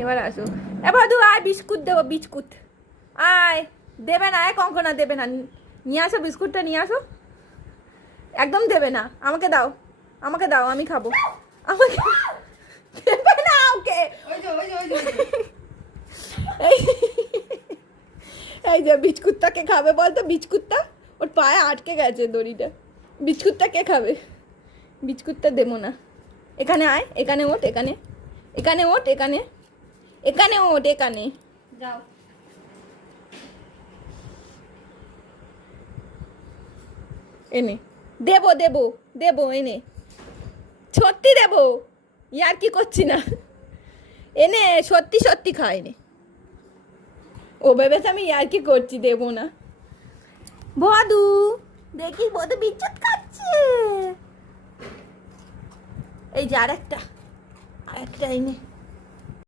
এবার আসো। এবার দু আয়, বিস্কুট দেবো, বিস্কুট আয়। দেবে না, এক অঙ্ক না, দেবে না। নিয়ে আসো বিস্কুটটা, নিয়ে আসো। একদম দেবে না, আমাকে দাও, আমাকে দাও, আমি খাবো। আমাকে দেবে না ওকে। এই যে বিস্কুটটা কে খাবে বলতো? বিস্কুটটা ওর পায়ে আটকে গেছে দড়িটা। বিস্কুটটা কে খাবে? বিস্কুটটা দেবো না। এখানে আয়, এখানে ওঠ, এখানে এখানে ওঠ, এখানে এখানে ওঠ, এখানে যাও। এনে দেবো দেবো দেবো, এনে সত্যি দেবো, ইয়ার কি করছি না। এনে সত্যি সত্যি খা, এনে। ও ভেবেছে আমি ইয়ার কি করছি, দেবো না। বধু দেখি, বধু বিচ্ছুত খাচ্ছে। এই যে আরেকটা, আরেকটা এনে।